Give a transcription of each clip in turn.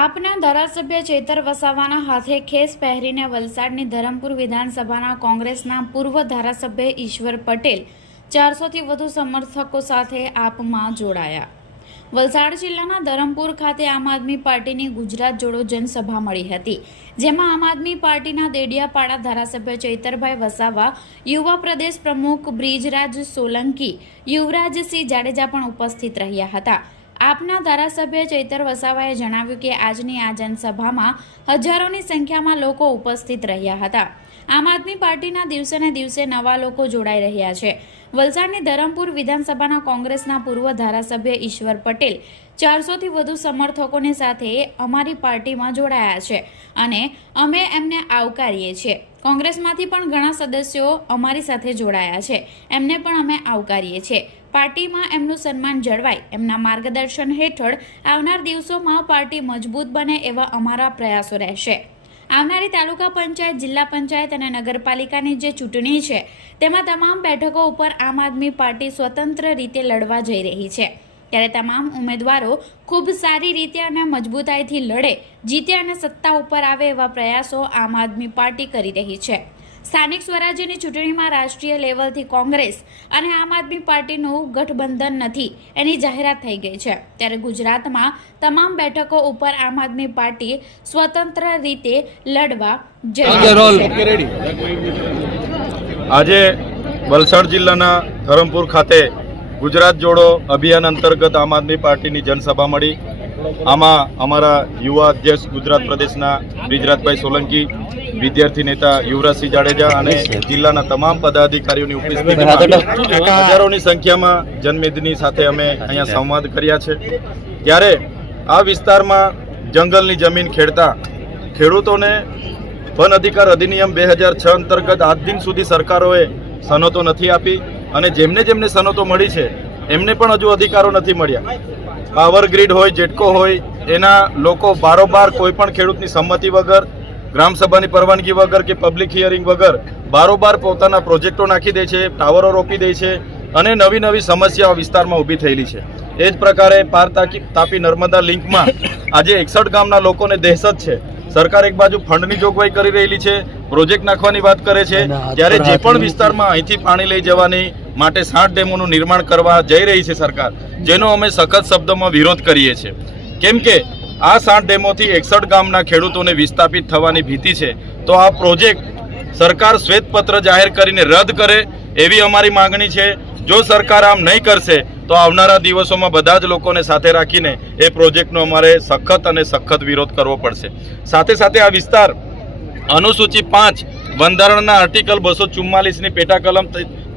આપના ધારાસભ્ય ચેતર વસાવાના હાથે ખેસ પહેરીને વલસાડની ધરમપુર વિધાનસભાના કોંગ્રેસના પૂર્વ ધારાસભ્ય ઈશ્વર પટેલ ચારસોથી વધુ સમર્થકો સાથે આપમાં જોડાયા. વલસાડ જિલ્લાના ધરમપુર ખાતે આમ આદમી પાર્ટીની ગુજરાત જોડો જનસભા મળી હતી, જેમાં આમ આદમી પાર્ટીના દેડિયાપાડા ધારાસભ્ય ચૈતરભાઈ વસાવા, યુવા પ્રદેશ પ્રમુખ બ્રિજરાજ સોલંકી, યુવરાજસિંહ જાડેજા પણ ઉપસ્થિત રહ્યા હતા. આપના ધારાસભ્ય ચૈતર વસાવાએ જણાવ્યું કે આજની આ જનસભામાં હજારોની સંખ્યામાં લોકો ઉપસ્થિત રહ્યા હતા. આમ આદમી પાર્ટીના દિવસે ને દિવસે નવા લોકો જોડાઈ રહ્યા છે. વલસાડની ધરમપુર વિધાનસભાના કોંગ્રેસના પૂર્વ ધારાસભ્ય ઈશ્વર પટેલ ચારસોથી વધુ સમર્થકોની સાથે અમારી પાર્ટીમાં જોડાયા છે અને અમે એમને આવકારીએ છીએ. કોંગ્રેસમાંથી પણ ઘણા સદસ્યો અમારી સાથે જોડાયા છે. એમને પણ અમે આવકારીએ છીએ. પાર્ટીમાં એમનું સન્માન જળવાય. એમના માર્ગદર્શન હેઠળ આવનાર દિવસોમાં પાર્ટી મજબૂત બને એવા અમારા પ્રયાસો રહેશે. આવનારી તાલુકા પંચાયત, જિલ્લા પંચાયત અને નગરપાલિકાની જે ચૂંટણી છે, તેમાં તમામ બેઠકો ઉપર આમ આદમી પાર્ટી સ્વતંત્ર રીતે લડવા જઈ રહી છે. ત્યારે તમામ ઉમેદવારો ખૂબ સારી રીતે અને મજબૂતાઈથી લડે જીતે અને સત્તા ઉપર આવે એવા પ્રયાસો આમ આદમી પાર્ટી કરી રહી છે. સ્થાનિક સ્વરાજ્યની ચૂંટણીમાં રાષ્ટ્રીય લેવલથી કોંગ્રેસ અને આમ આદમી પાર્ટીનું ગઠબંધન નથી એની જાહેરાત થઈ ગઈ છે. ત્યારે ગુજરાતમાં તમામ બેઠકો ઉપર આમ આદમી પાર્ટી સ્વતંત્ર રીતે લડવા જઈ છે. આજે વલસાડ જિલ્લાના ધરમપુર ખાતે ગુજરાત જોડો અભિયાન અંતર્ગત આમ આદમી પાર્ટીની જનસભા મળી. આમાં અમારા યુવા અધ્યક્ષ ગુજરાત પ્રદેશના બ્રિજરાજભાઈ સોલંકી વિદ્યાર્થી નેતા યુવરાજસિંહ જાડેજા અને જિલ્લાના તમામ પદાધિકારીઓની ઉપસ્થિતિમાં હજારોની સંખ્યામાં જનમેદની સાથે અમે અહીંયા સંવાદ કર્યા છે. ત્યારે આ વિસ્તારમાં જંગલની જમીન ખેડતા ખેડૂતોને વન અધિકાર અધિનિયમ બે હજાર છ અંતર્ગત આજ દિન સુધી સરકારોએ સનતો નથી આપી. અને જેમને જેમને સનતો મળી છે, એમને પણ હજુ અધિકારો નથી મળ્યા. પાવર ગ્રીડ હોય જેટકો હોય, એના લોકો બારોબાર કોઈ પણ ખેડૂતની સંમતિ વગર ગ્રામસભાની પરવાનગી વગર કે પબ્લિક હિયરિંગ વગર બારોબાર પોતાના પ્રોજેક્ટો નાખી દે છે ટાવરો રોપી દે છે અને નવી નવી સમસ્યાઓ વિસ્તારમાં ઊભી થયેલી છે. એ જ પ્રકારે પાર તાપી નર્મદા લિંકમાં આજે એકસઠ ગામના લોકોને દહેશત છે. સરકાર એક બાજુ ફંડની જોગવાઈ કરી રહેલી છે પ્રોજેક્ટ નાખવાની વાત કરે છે. ત્યારે જે પણ વિસ્તારમાં અહીંથી પાણી લઈ જવાની માટે સાઠ ડેમોનું નિર્માણ કરવા જઈ રહી છે સરકાર જેનો અમે સખત શબ્દોમાં વિરોધ કરીએ છીએ. કેમ કે આ સાઠ ડેમોથી એકસઠ ગામના ખેડૂતોને વિસ્થાપિત થવાની ભીતિ છે. તો આ પ્રોજેક્ટ સરકાર શ્વેતપત્ર જાહેર કરીને રદ કરે એવી અમારી માંગણી છે. જો સરકાર આમ નહીં કરશે, તો આવનારા દિવસોમાં બધા જ લોકોને સાથે રાખીને એ પ્રોજેક્ટનો અમારે સખત અને સખત વિરોધ કરવો પડશે. સાથે સાથે આ વિસ્તાર અનુસૂચિ પાંચ, બંધારણના આર્ટિકલ બસો ચુમ્માલીસની પેટા કલમ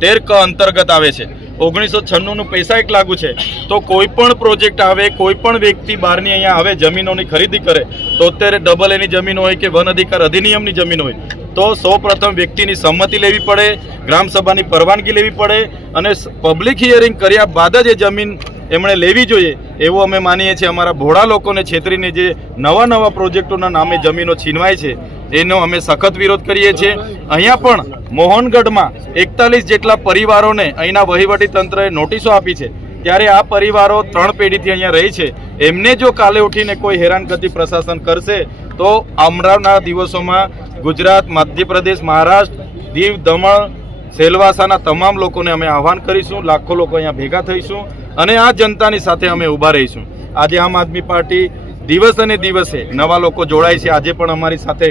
તેર ક અંતર્ગત આવે છે. ઓગણીસો છન્નુંનું પૈસા એક લાગુ છે. તો કોઈ પણ પ્રોજેક્ટ આવે, કોઈ પણ વ્યક્તિ બહારની અહીંયા આવે, જમીનોની ખરીદી કરે તો અત્યારે ડબલ એની જમીન હોય કે વન અધિકાર અધિનિયમની જમીન હોય તો સૌ પ્રથમ વ્યક્તિની સંમતિ લેવી પડે ગ્રામસભાની પરવાનગી લેવી પડે અને પબ્લિક હિયરિંગ કર્યા બાદ જ એ જમીન એમણે લેવી જોઈએ, એવું અમે માનીએ છીએ. અમારા ભોળા લોકોને છેતરીને જે નવા નવા પ્રોજેક્ટોના નામે જમીનો છીનવાય છે, એનો અમે સખત વિરોધ કરીએ છીએ. અહીંયા પણ મોહનગઢમાં એકતાલીસ જેટલા પરિવારોને અહીંના વહીવટી તંત્રએ નોટિસો આપી છે. ત્યારે આ પરિવારો ત્રણ પેઢીથી અહીંયા રહી છે. એમને જો કાલે ઉઠીને કોઈ હેરાનગતિ પ્રશાસન કરશે, તો આવનારના દિવસોમાં ગુજરાત, મધ્યપ્રદેશ, મહારાષ્ટ્ર, દીવ, દમણ, સેલવાસાના તમામ લોકોને અમે આહવાન કરીશું. લાખો લોકો અહીંયા ભેગા થઈશું અને આ જનતાની સાથે અમે ઊભા રહીશું. આજે આમ આદમી પાર્ટી દિવસ અને દિવસે નવા લોકો જોડાય છે. આજે પણ અમારી સાથે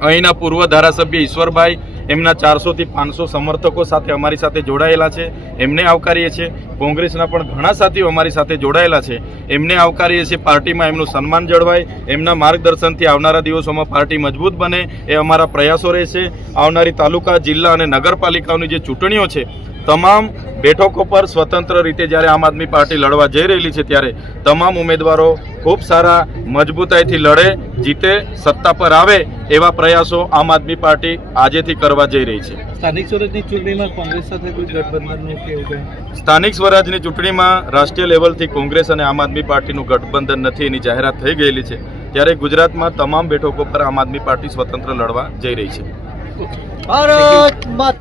અહીંના પૂર્વ ધારાસભ્ય ઈશ્વરભાઈ એમના ચારસોથી પાંચસો સમર્થકો સાથે અમારી સાથે જોડાયેલા છે. એમને આવકારીએ છીએ. કોંગ્રેસના પણ ઘણા સાથીઓ અમારી સાથે જોડાયેલા છે. એમને આવકારીએ છીએ પાર્ટીમાં એમનું સન્માન જળવાય. એમના માર્ગદર્શનથી આવનારા દિવસોમાં પાર્ટી મજબૂત બને એ અમારા પ્રયાસો રહેશે. આવનારી તાલુકા, જિલ્લા અને નગરપાલિકાઓની જે ચૂંટણીઓ છે તમામ બેઠકો પર સ્વતંત્ર રીતે જ્યારે આમ આદમી પાર્ટી લડવા જઈ રહેલી છે ત્યારે તમામ ઉમેદવારો ખૂબ સારા મજબૂતાઈથી લડે જીતે સત્તા પર આવે એવા પ્રયાસો આમ આદમી પાર્ટી આજેથી કરવા જઈ રહી છે. સ્થાનિક સ્વરાજની ચૂંટણીમાં કોંગ્રેસ સાથે કોઈ ગઠબંધનનું કે સ્થાનિક સ્વરાજની ચૂંટણીમાં રાષ્ટ્રીય લેવલથી કોંગ્રેસ અને આમ આદમી પાર્ટીનું ગઠબંધન નથી એની જાહેરાત થઈ ગયેલી છે. ત્યારે ગુજરાતમાં તમામ બેઠકો પર આમ આદમી પાર્ટી સ્વતંત્ર લડવા જઈ રહી છે. ભારત